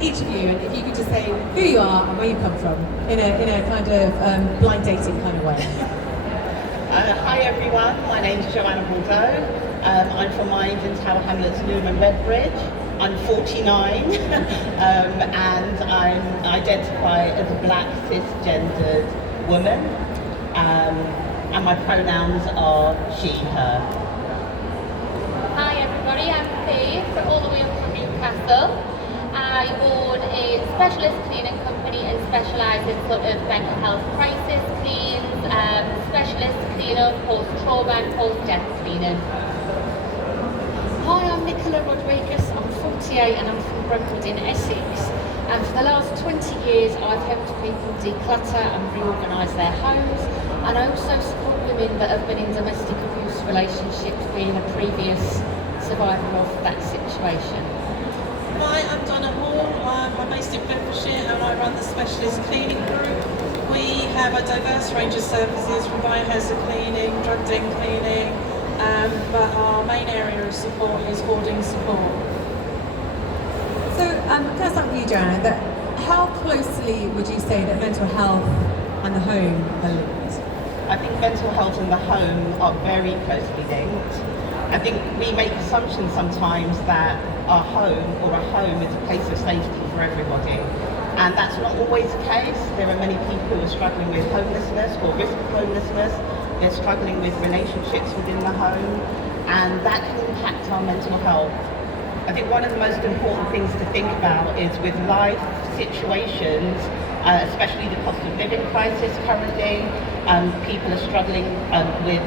each of you, and if you could just say who you are and where you come from in a kind of blind dating kind of way. Hi everyone, my name is Joanna Bordeaux. I'm from Ivans, Tower Hamlets, Loom and Redbridge. I'm 49 and I identify as a black cisgendered woman, and my pronouns are she, her. Hi everybody, I'm Faye, all the way up from Newcastle. I own a specialist cleaning company and specialise in sort of mental health crisis cleans, specialist cleaner, post-trauma and post-death cleaning. Hi, I'm Nicola Rodriguez, I'm 48 and I'm from Brentwood in Essex. And for the last 20 years I've helped people declutter and reorganise their homes, and I also support women that have been in domestic abuse relationships, being a previous survivor of that situation. Hi, I'm Donna Hall. I'm based in Bedfordshire and I run the Specialist Cleaning Group. We have a diverse range of services from biohazard cleaning, drug den cleaning, but our main area of support is hoarding support. So, can I start with you, Joanna? How closely would you say that mental health and the home are linked? I think mental health and the home are very closely linked. I think we make assumptions sometimes that our home or a home is a place of safety for everybody. And that's not always the case. There are many people who are struggling with homelessness or risk of homelessness. They're struggling with relationships within the home, and that can impact our mental health. I think one of the most important things to think about is with life situations, especially the cost of living crisis currently, people are struggling with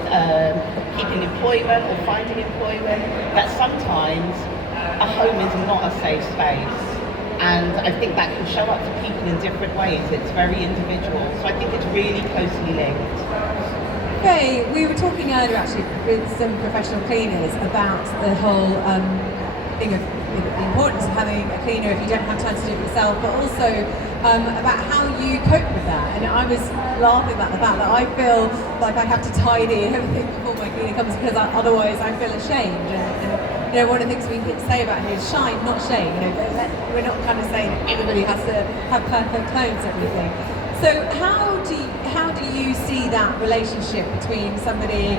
keeping employment or finding employment, that sometimes a home is not a safe space. And I think that can show up to people in different ways. It's very individual. So I think it's really closely linked. Okay, we were talking earlier actually with some professional cleaners about the whole thing of the importance of having a cleaner if you don't have time to do it yourself, but also about how you cope with that. And I was laughing about the fact that I feel like I have to tidy everything before my cleaner comes, because otherwise I feel ashamed. And you know, one of the things we say about here is shine, not shame. You know, we're not kind of saying that everybody has to have perfect clothes and everything. So how do you see that relationship between somebody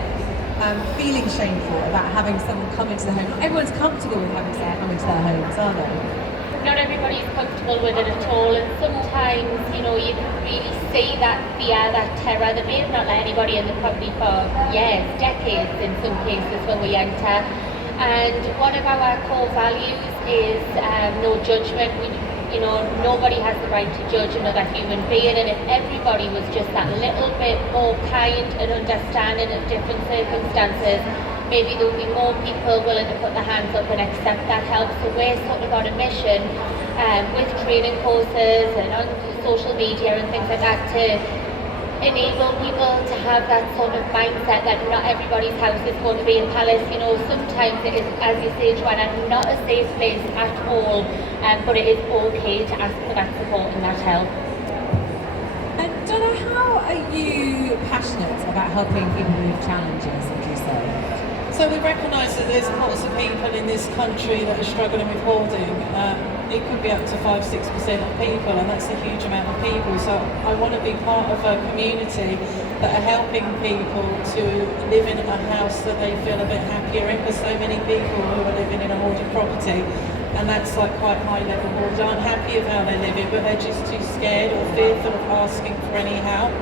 feeling shameful about having someone come into the home? Not everyone's comfortable with having someone come into their homes, are they? Not everybody's comfortable with it at all, and sometimes, you know, you can really see that fear, that terror. They may have not let anybody in the property for years, decades in some cases when we enter. And one of our core values is no judgment. You know, nobody has the right to judge another human being, and if everybody was just that little bit more kind and understanding of different circumstances, maybe there would be more people willing to put their hands up and accept that help. So we're sort of on a mission with training courses and on social media and things like that to enable people to have that sort of mindset that not everybody's house is going to be a palace. You know, sometimes it is, as you say, Joanna, not a safe place at all, but it is okay to ask for that support and that help. And Donna, how are you passionate about helping people with challenges, would you say? So we recognise that there's lots of people in this country that are struggling with hoarding. It could be up to 5-6% of people, and that's a huge amount of people. So I want to be part of a community that are helping people to live in a house that they feel a bit happier in. There's so many people who are living in a hoarded property, and that's like quite high level hoarders aren't happy with how they're living, but they're just too scared or fearful of asking for any help.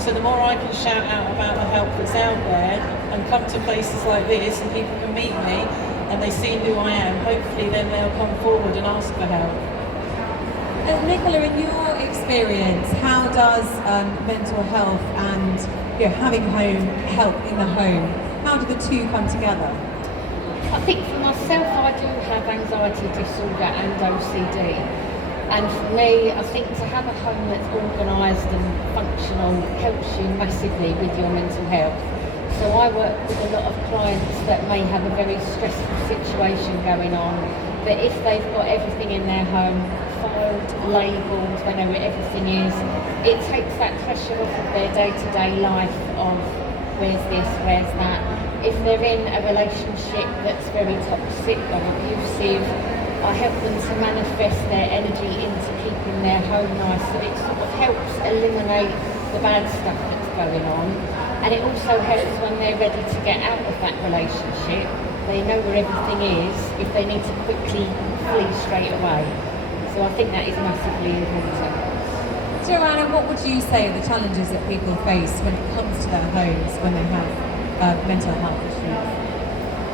So the more I can shout out about the help that's out there and come to places like this and people can meet me and they see who I am, hopefully then they'll come forward and ask for help. Nicola, in your experience, how does mental health and having home help in the home, how do the two come together? I think for myself, I do have anxiety disorder and OCD. And for me, I think to have a home that's organised and functional helps you massively with your mental health. So I work with a lot of clients that may have a very stressful situation going on, that if they've got everything in their home filed, labelled, they know where everything is, it takes that pressure off of their day-to-day life of where's this, where's that. If they're in a relationship that's very toxic or abusive, I help them to manifest their energy into keeping their home nice, so it sort of helps eliminate the bad stuff that's going on, and it also helps when they're ready to get out of that relationship. They know where everything is if they need to quickly flee straight away. So I think that is massively important. Joanna, what would you say are the challenges that people face when it comes to their homes when they have mental health issues?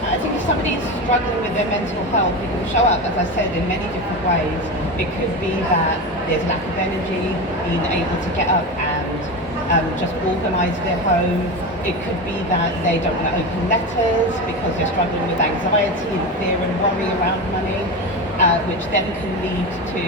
I think if somebody is struggling with their mental health, it can show up, as I said, in many different ways. It could be that there's lack of energy, being able to get up and just organise their home. It could be that they don't want to open letters because they're struggling with anxiety and fear and worry around money, which then can lead to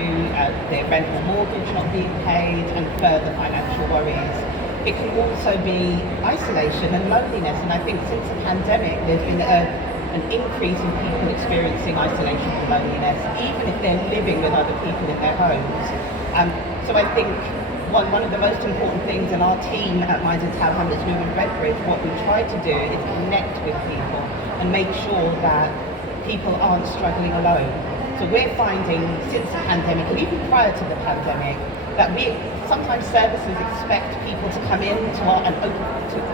their rent or mortgage not being paid and further financial worries. It can also be isolation and loneliness, and I think since the pandemic there's been an increase in people experiencing isolation and loneliness, even if they're living with other people in their homes. So I think one of the most important things in our team at Minded Town Hamlets Women Redbridge, what we try to do is connect with people and make sure that people aren't struggling alone. So we're finding since the pandemic, and even prior to the pandemic, that sometimes services expect people to come in to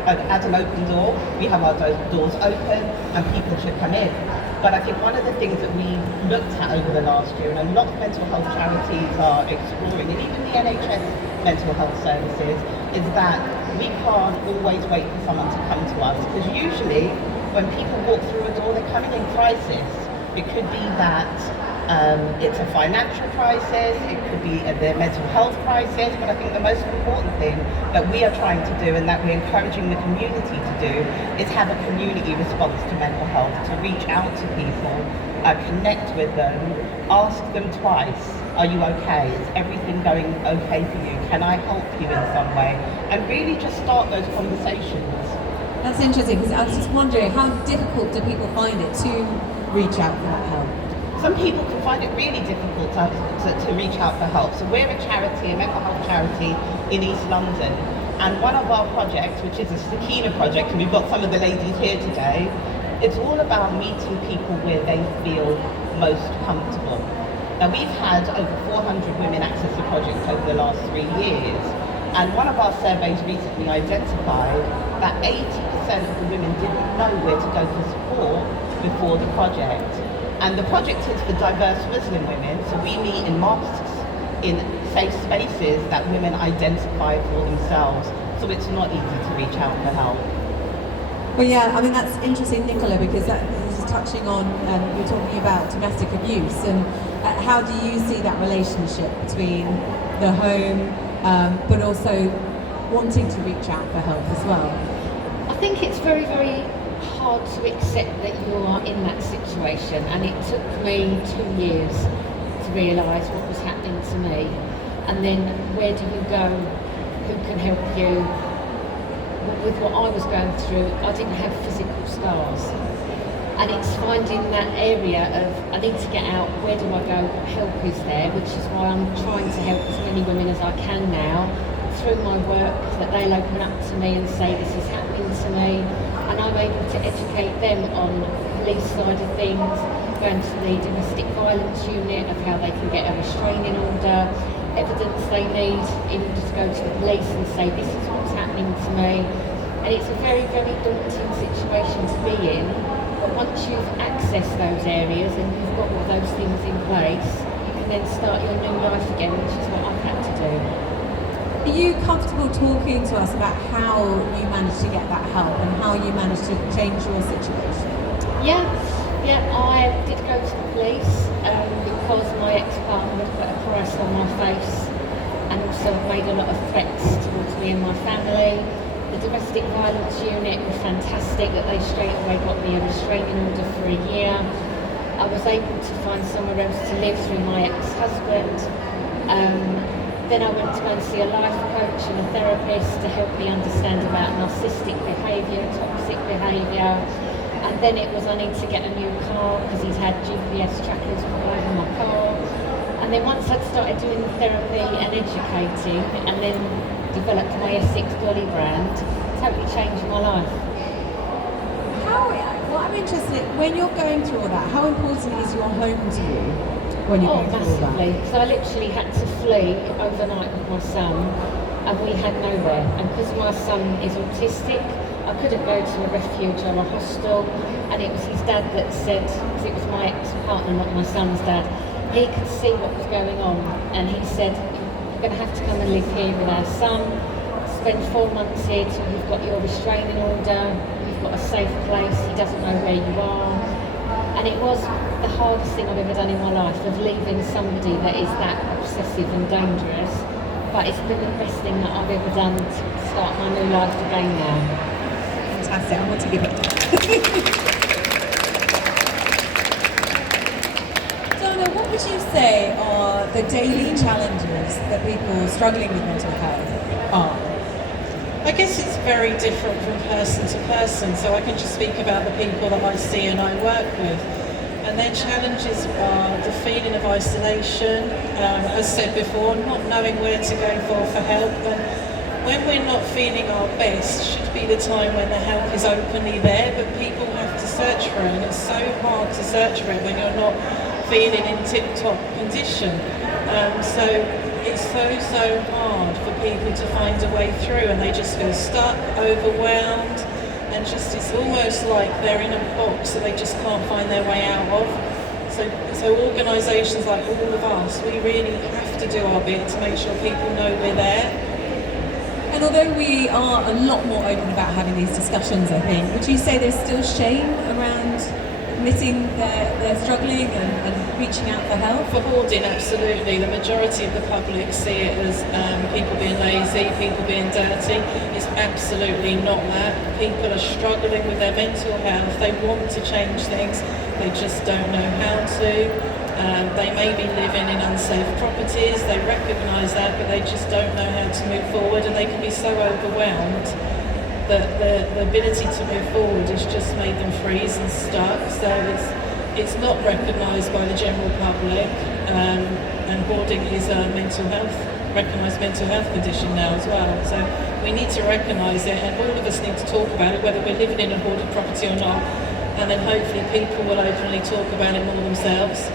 at an open door. We have our doors open and people should come in. But I think one of the things that we looked at over the last year, and a lot of mental health charities are exploring, and even the NHS mental health services, is that we can't always wait for someone to come to us. Because usually when people walk through a door, they're coming in crisis. It could be that it's a financial crisis, it could be their mental health crisis, but I think the most important thing that we are trying to do and that we're encouraging the community to do is have a community response to mental health, to reach out to people, connect with them, ask them twice, are you okay? Is everything going okay for you? Can I help you in some way? And really just start those conversations. That's interesting, because I was just wondering, how difficult do people find it to reach out for that help? Some people can find it really difficult to reach out for help. So we're a charity, a mental health charity in East London. And one of our projects, which is a Stigma project, and we've got some of the ladies here today, it's all about meeting people where they feel most comfortable. Now we've had over 400 women access the project over the last 3 years. And one of our surveys recently identified that 80% of the women didn't know where to go for support before the project. And the project is for diverse Muslim women, so we meet in mosques, in safe spaces that women identify for themselves, so it's not easy to reach out for help. Well, yeah, I mean, that's interesting, Nicola, because this is touching on, you're talking about domestic abuse, and how do you see that relationship between the home, but also wanting to reach out for help as well? I think it's very, very hard to accept that you are in that situation, and it took me 2 years to realise what was happening to me. And then where do you go? Who can help you? With what I was going through, I didn't have physical scars, and it's finding that area of I need to get out, where do I go, help is there, which is why I'm trying to help as many women as I can now through my work, that they'll open up to me and say this is happening to me, and I'm able to educate them on the police side of things, going to the domestic violence unit of how they can get a restraining order, evidence they need, even just go to the police and say this is what's happening to me. And it's a very, very daunting situation to be in, but once you've accessed those areas and you've got all those things in place, you can then start your new life again, which is what I've had to do. Are you comfortable talking to us about how you managed to get that help and how you managed to change your situation? Yeah, I did go to the police because my ex-partner had put a price on my face and also made a lot of threats towards me and my family. The domestic violence unit was fantastic, that they straight away got me a restraining order for a year. I was able to find somewhere else to live through my ex-husband. Then I went to go and see a life coach and a therapist to help me understand about narcissistic behaviour, toxic behaviour. And then it was I need to get a new car because he's had GPS trackers all over my car. And then once I'd started doing the therapy and educating and then developed my Essex Dolly brand, totally changed my life. What I'm interested in, when you're going through all that, how important is your home to you? when you're Oh, going through all that? massively. So I literally had to flee overnight with my son, and we had nowhere. And because my son is autistic, I couldn't go to a refuge or a hostel. And it was his dad that said, because it was my ex-partner, not my son's dad, he could see what was going on, and he said, "You're going to have to come and live here with our son. Spend 4 months here till you've got your restraining order. You've got a safe place. He doesn't know where you are." And it was the hardest thing I've ever done in my life, of leaving somebody that is that obsessive and dangerous. But it's been the best thing that I've ever done to start my new life again now. Fantastic. I want to give it. Donna, what would you say are the daily challenges that people struggling with mental health are? I guess it's very different from person to person, so I can just speak about the people that I see and I work with. And their challenges are the feeling of isolation, as said before, not knowing where to go for help. And when we're not feeling our best, should be the time when the help is openly there, but people have to search for it, and it's so hard to search for it when you're not feeling in tip-top condition. So it's so hard for people to find a way through, and they just feel stuck, overwhelmed, and just it's almost like they're in a box that they just can't find their way out of. So organisations like all of us, we really have to do our bit to make sure people know we're there. And although we are a lot more open about having these discussions, I think, would you say there's still shame around admitting they're struggling and reaching out for help? For hoarding, absolutely. The majority of the public see it as people being lazy, people being dirty. It's absolutely not that. People are struggling with their mental health. They want to change things. They just don't know how to. They may be living in unsafe properties. They recognise that, but they just don't know how to move forward, and they can be so overwhelmed that the ability to move forward has just made them freeze and stuck. So it's not recognised by the general public, and hoarding is a recognised mental health condition now as well. So we need to recognise it, and all of us need to talk about it, whether we're living in a hoarded property or not, and then hopefully people will openly talk about it more themselves.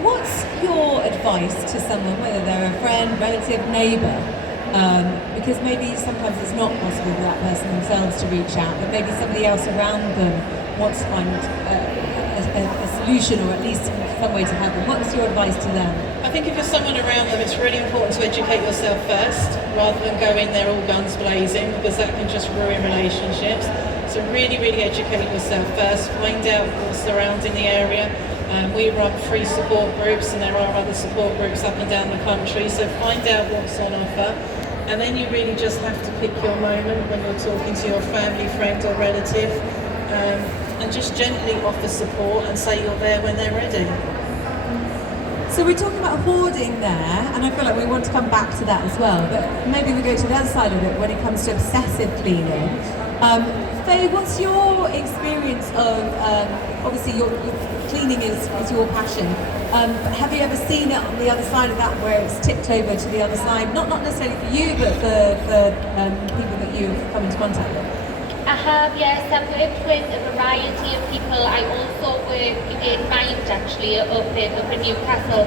What's your advice to someone, whether they're a friend, relative, neighbour? Because maybe sometimes it's not possible for that person themselves to reach out, but maybe somebody else around them wants to find a solution, or at least some way to help them. What's your advice to them? I think if you're someone around them, it's really important to educate yourself first, rather than go in there all guns blazing, because that can just ruin relationships. So really educate yourself first, find out what's surrounding the area. We run free support groups, and there are other support groups up and down the country, so find out what's on offer. And then you really just have to pick your moment when you're talking to your family, friend or relative, and just gently offer support and say you're there when they're ready. So we're talking about hoarding there, and I feel like we want to come back to that as well, but maybe we go to the other side of it when it comes to obsessive cleaning. Faye, what's your experience of, obviously your cleaning is your passion, but have you ever seen it on the other side of that, where it's tipped over to the other side, not necessarily for you, but for people that you've come into contact with? I have, yes. I've worked with a variety of people. I also work in Mind, actually, up in Newcastle,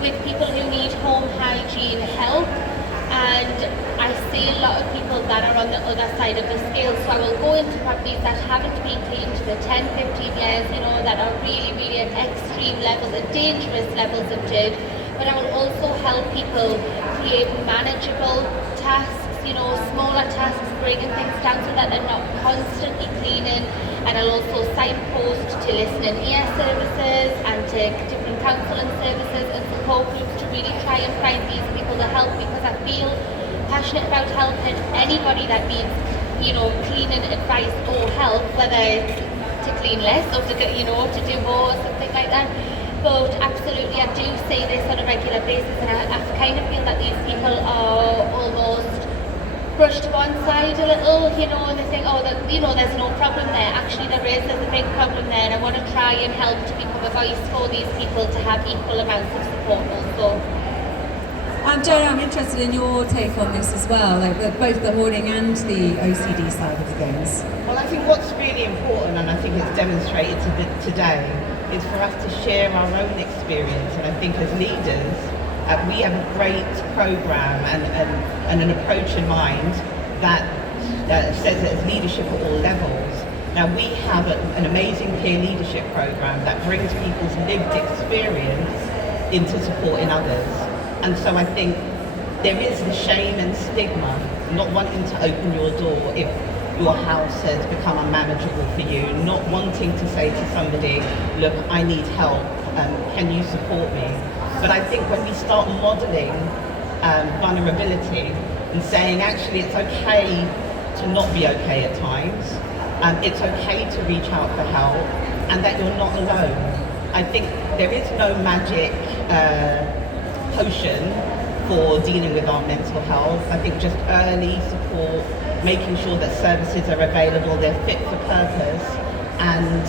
with people who need home hygiene help. And I see a lot of people that are on the other side of the scale. So I will go into properties that haven't been cleaned for 10, 15 years, that are really at extreme levels, at dangerous levels of dirt. But I will also help people create manageable tasks, smaller tasks, bringing things down so that they're not constantly cleaning. And I'll also signpost to listening ear services and to different counselling services and support groups to really try and find these people to help, because I feel passionate about helping anybody that needs, cleaning advice or help, whether it's to clean less or to do more or something like that. But absolutely, I do say this on a regular basis, and I kind of feel that these people are almost brushed to one side a little, and they think, there's no problem there. Actually, there's a big problem there, and I want to try and help to become a voice for these people to have equal amounts of support also. Joanna, I'm interested in your take on this as well, like both the hoarding and the OCD side of things. Well, I think what's really important, and I think it's demonstrated today, is for us to share our own experience. And I think as leaders, we have a great program and an approach in mind that says that it's leadership at all levels. Now we have an amazing peer leadership program that brings people's lived experience into supporting others. And so I think there is the shame and stigma, not wanting to open your door if your house has become unmanageable for you, not wanting to say to somebody, look, I need help, can you support me? But I think when we start modelling vulnerability and saying actually it's okay to not be okay at times, it's okay to reach out for help, and that you're not alone. I think there is no magic potion for dealing with our mental health. I think just early support, making sure that services are available, they're fit for purpose, and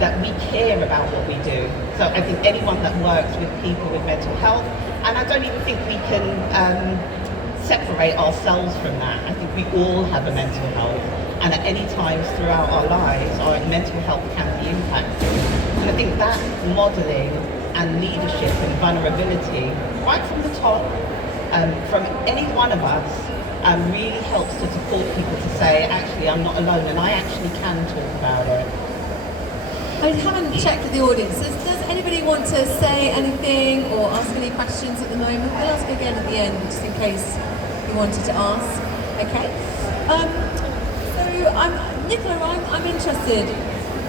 that we care about what we do. So I think anyone that works with people with mental health, and I don't even think we can separate ourselves from that. I think we all have a mental health, and at any times throughout our lives, our mental health can be impacted. And I think that modelling and leadership and vulnerability, right from the top, from any one of us, really helps to support people to say, actually, I'm not alone, and I actually can talk about it. I haven't checked with the audience. Does anybody want to say anything or ask any questions at the moment? We'll ask again at the end, just in case you wanted to ask. Okay. Nicola, I'm interested,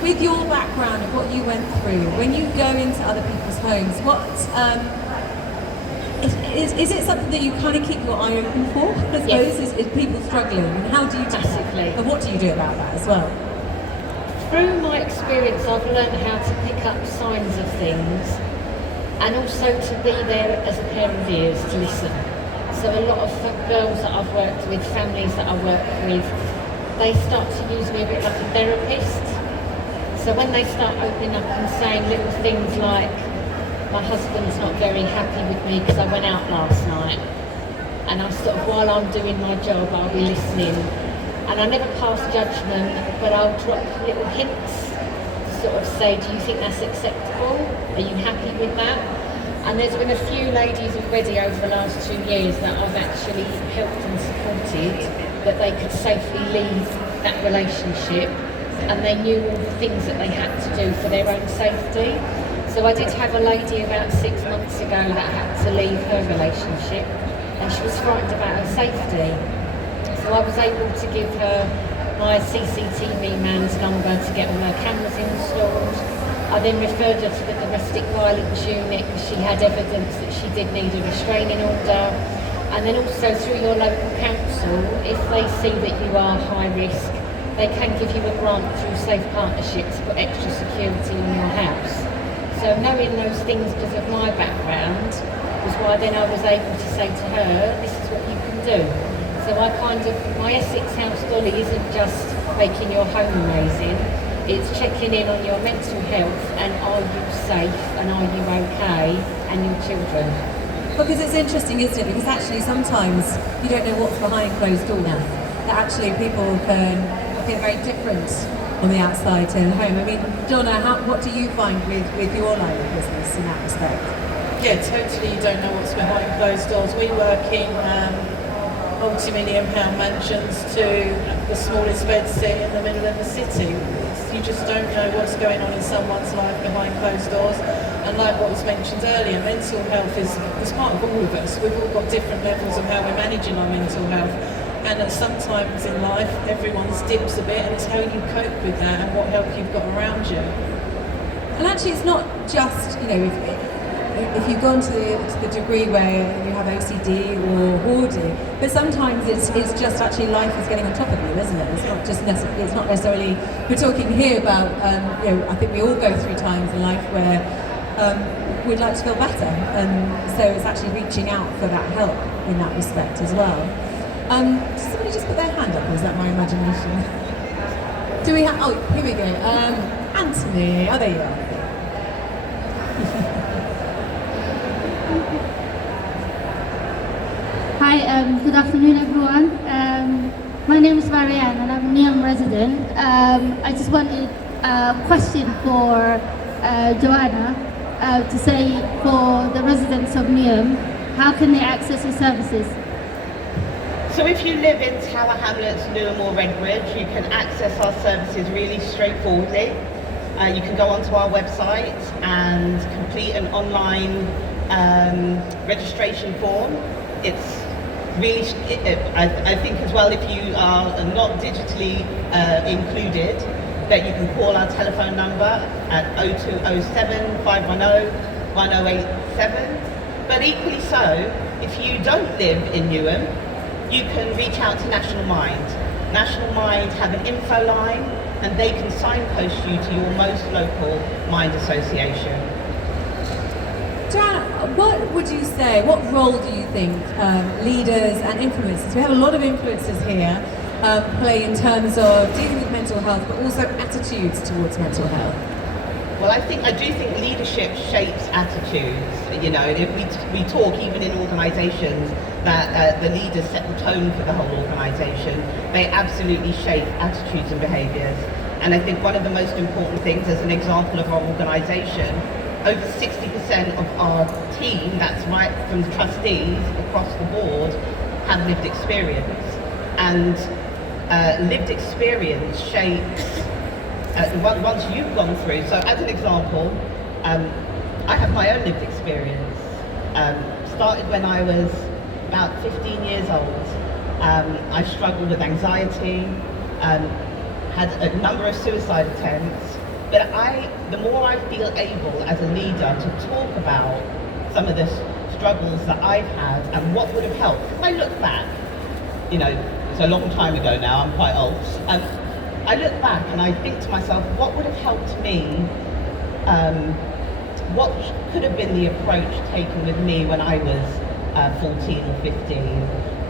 with your background of what you went through, when you go into other people's homes, is it something that you kind of keep your eye open for? I suppose, Yes. is people struggling, and how do you do Massively. that? And what do you do about that as well? Through my experience, I've learned how to pick up signs of things, and also to be there as a pair of ears to listen. So a lot of girls that I've worked with, families that I work with, they start to use me a bit like a therapist. So when they start opening up and saying little things like, my husband's not very happy with me because I went out last night, and I sort of, while I'm doing my job, I'll be listening. And I never pass judgment, but I'll drop little hints to sort of say, do you think that's acceptable? Are you happy with that? And there's been a few ladies already over the last 2 years that I've actually helped and supported, that they could safely leave that relationship, and they knew all the things that they had to do for their own safety. So I did have a lady about 6 months ago that had to leave her relationship, and she was frightened about her safety. So I was able to give her my CCTV man's number to get all her cameras installed. I then referred her to the domestic violence unit because she had evidence that she did need a restraining order. And then also through your local council, if they see that you are high risk, they can give you a grant through Safe Partnership to put extra security in your house. So knowing those things because of my background was why then I was able to say to her, this is what you can do. So I my Essex House Dolly isn't just making your home amazing, it's checking in on your mental health and are you safe and are you okay, and your children. Because it's interesting, isn't it? Because actually sometimes you don't know what's behind closed doors. That actually people can appear very different on the outside to the home. I mean, Donna, what do you find with your line of business in that respect? Yeah, totally. You don't know what's behind closed doors. We work in multi-million pound mansions to the smallest bed sit in the middle of the city. You just don't know what's going on in someone's life behind closed doors. And like what was mentioned earlier, mental health is part of all of us. We've all got different levels of how we're managing our mental health. And at sometimes in life, everyone's dips a bit, and it's how you cope with that and what help you've got around you. And actually it's not just, if you've gone to the degree where you have OCD or hoarding, but sometimes it's just actually life is getting on top of you, isn't it? It's not just it's not necessarily. We're talking here about I think we all go through times in life where we'd like to feel better, and so it's actually reaching out for that help in that respect as well. Does somebody just put their hand up, or is that my imagination? Do we have? Oh, here we go. Anthony. Oh, there you are. Hi, good afternoon everyone. My name is Marianne and I'm a Neom resident. I just wanted a question for Joanna, to say for the residents of Newham, how can they access your services? So if you live in Tower Hamlets, Newham or Redbridge, you can access our services really straightforwardly. You can go onto our website and complete an online registration form. It's really, I think as well, if you are not digitally included, that you can call our telephone number at 0207 510 1087. But equally so, if you don't live in Newham, you can reach out to National Mind. National Mind have an info line and they can signpost you to your most local Mind association. Joanna, what would you say, what role do you think leaders and influencers, we have a lot of influencers here, play in terms of dealing with mental health, but also attitudes towards mental health? Well, I do think leadership shapes attitudes. You know, if we talk even in organisations that the leaders set the tone for the whole organisation, they absolutely shape attitudes and behaviours. And I think one of the most important things, as an example of our organisation, over 60% of our team, that's right from the trustees across the board, have lived experience. And lived experience shapes once you've gone through. So as an example, I have my own lived experience. Started when I was about 15 years old. I struggled with anxiety, had a number of suicide attempts, but the more I feel able as a leader to talk about some of the struggles that I've had and what would have helped. I look back, you know, it's a long time ago now, I'm quite old. I look back and I think to myself, what would have helped me? What could have been the approach taken with me when I was 14 or 15?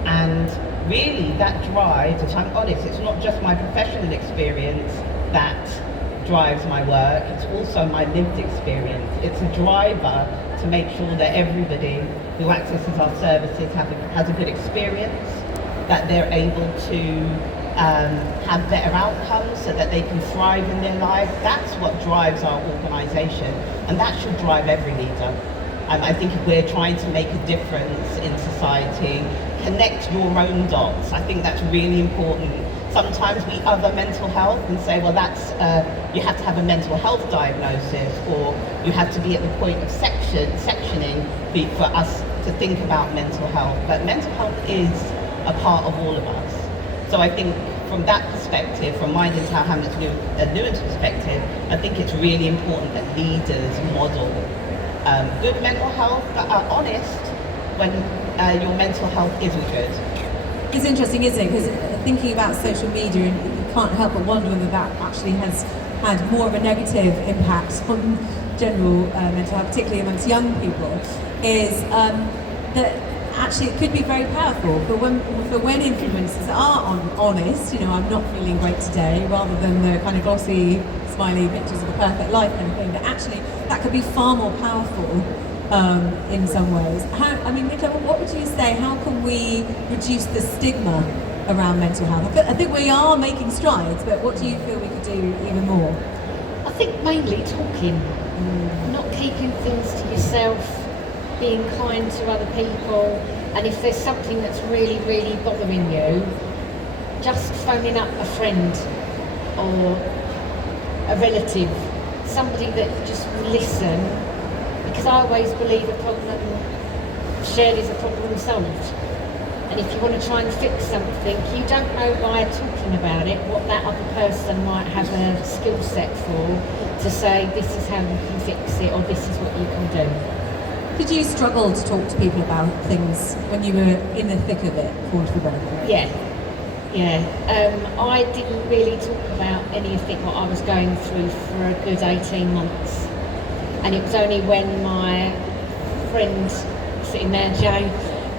And really that drives, if I'm honest, it's not just my professional experience that drives my work, it's also my lived experience. It's a driver to make sure that everybody who accesses our services has a good experience, that they're able to have better outcomes so that they can thrive in their life. That's what drives our organisation, and that should drive every leader. I think if we're trying to make a difference in society, connect your own dots. I think that's really important. Sometimes we other mental health and say, well, that's you have to have a mental health diagnosis, or you have to be at the point of sectioning for us to think about mental health. But mental health is a part of all of us. So I think from that perspective, from Mind and Tower Hamlets Newham's perspective, I think it's really important that leaders model good mental health, but are honest when your mental health isn't good. It's interesting, isn't it? Because thinking about social media, and you can't help but wonder whether that actually has had more of a negative impact on general mental health, particularly amongst young people, is that actually it could be very powerful for when influencers are honest, you know, I'm not feeling great today, rather than the kind of glossy, smiley pictures of a perfect life kind of thing, that actually that could be far more powerful in some ways. Nicola, what would you say, how can we reduce the stigma around mental health? I think we are making strides, but what do you feel we could do even more? I think mainly talking, not keeping things to yourself, being kind to other people, and if there's something that's really, really bothering you, just phoning up a friend or a relative, somebody that just will listen, because I always believe a problem shared is a problem solved. And if you want to try and fix something, you don't know by talking about it what that other person might have a skill set for, to say this is how you can fix it, or this is what you can do. Did you struggle to talk to people about things when you were in the thick of it, for want of a better word? Yeah. I didn't really talk about anything what I was going through for a good 18 months. And it was only when my friend sitting there, Jay,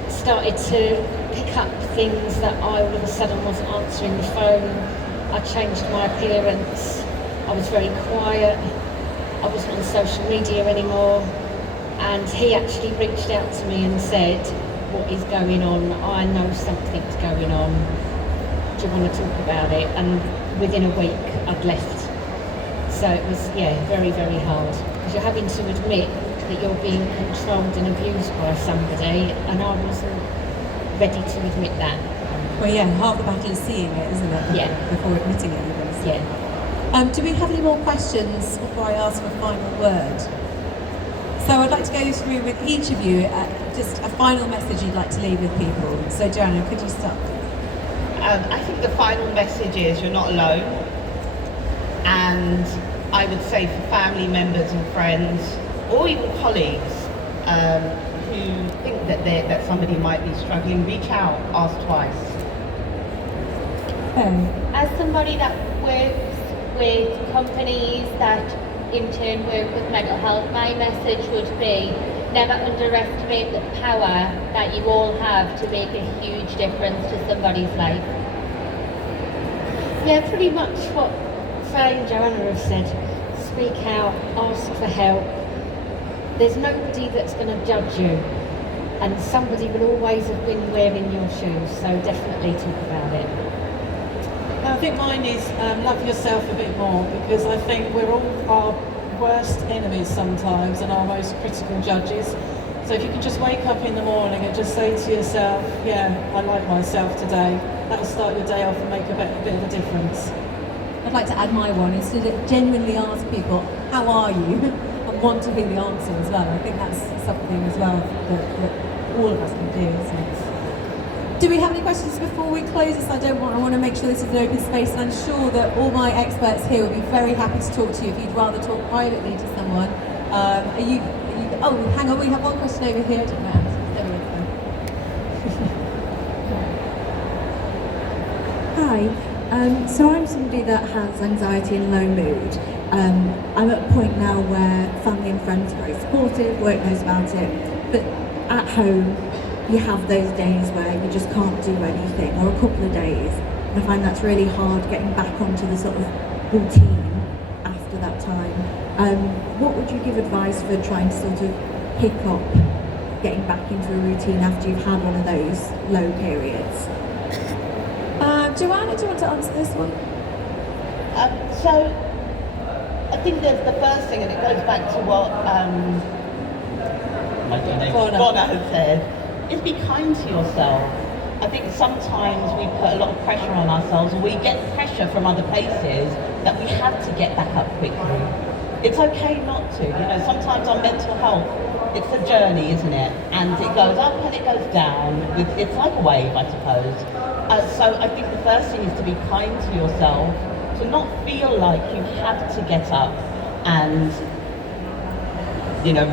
started to pick up things that I all of a sudden wasn't answering the phone. I changed my appearance. I was very quiet. I wasn't on social media anymore. And he actually reached out to me and said, what is going on? I know something's going on. Do you want to talk about it? And within a week, I'd left. So it was, very, very hard. Because you're having to admit that you're being controlled and abused by somebody, and I wasn't ready to admit that. Well, yeah, half the battle is seeing it, isn't it? Yeah. Before admitting it, even. So. Yeah. Do we have any more questions before I ask for a final word? So I'd like to go through with each of you just a final message you'd like to leave with people. So Joanna, could you start? I think the final message is you're not alone. And I would say for family members and friends, or even colleagues who think that somebody might be struggling, reach out, ask twice. As somebody that works with companies that in turn work with mental health, my message would be never underestimate the power that you all have to make a huge difference to somebody's life. Yeah, pretty much what Sally and Joanna have said. Speak out, ask for help. There's nobody that's going to judge you, and somebody will always have been wearing your shoes, so definitely talk about it. I think mine is love yourself a bit more, because I think we're all our worst enemies sometimes and our most critical judges. So if you can just wake up in the morning and just say to yourself, yeah, I like myself today, that'll start your day off and make a bit of a difference. I'd like to add my one is to genuinely ask people, how are you? And want to hear the answer as well. I think that's something as well that all of us can do, isn't it? Do we have any questions before we close this? I want to make sure this is an open space, and I'm sure that all my experts here will be very happy to talk to you if you'd rather talk privately to someone. Oh, hang on, we have one question over here. I don't know. There we go. Hi, so I'm somebody that has anxiety and low mood. I'm at a point now where family and friends are very supportive, work knows about it, but at home you have those days where you just can't do anything, or a couple of days. And I find that's really hard getting back onto the sort of routine after that time. What would you give advice for trying to sort of pick up getting back into a routine after you've had one of those low periods? Joanna, do you want to answer this one? So I think there's the first thing, and it goes back to what Donna has said, is be kind to yourself. I think sometimes we put a lot of pressure on ourselves, and we get pressure from other places that we have to get back up quickly. It's okay not to, sometimes our mental health, it's a journey, isn't it? And it goes up and it goes down. It's like a wave, I suppose. So I think the first thing is to be kind to yourself, to not feel like you have to get up and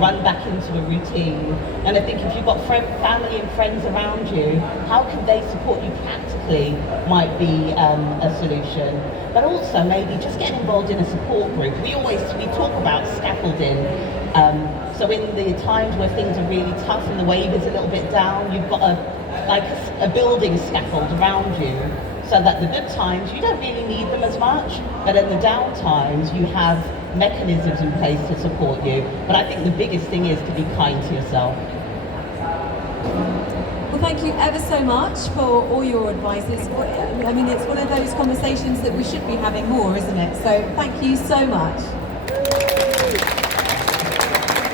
run back into a routine. And I think if you've got family and friends around you, how can they support you practically might be a solution. But also maybe just get involved in a support group. We talk about scaffolding. So in the times where things are really tough and the wave is a little bit down, you've got a building scaffold around you, so that the good times, you don't really need them as much, but in the down times, you have mechanisms in place to support you. But I think the biggest thing is to be kind to yourself. Well, thank you ever so much for all your advices. I mean, it's one of those conversations that we should be having more, isn't it? So thank you so much.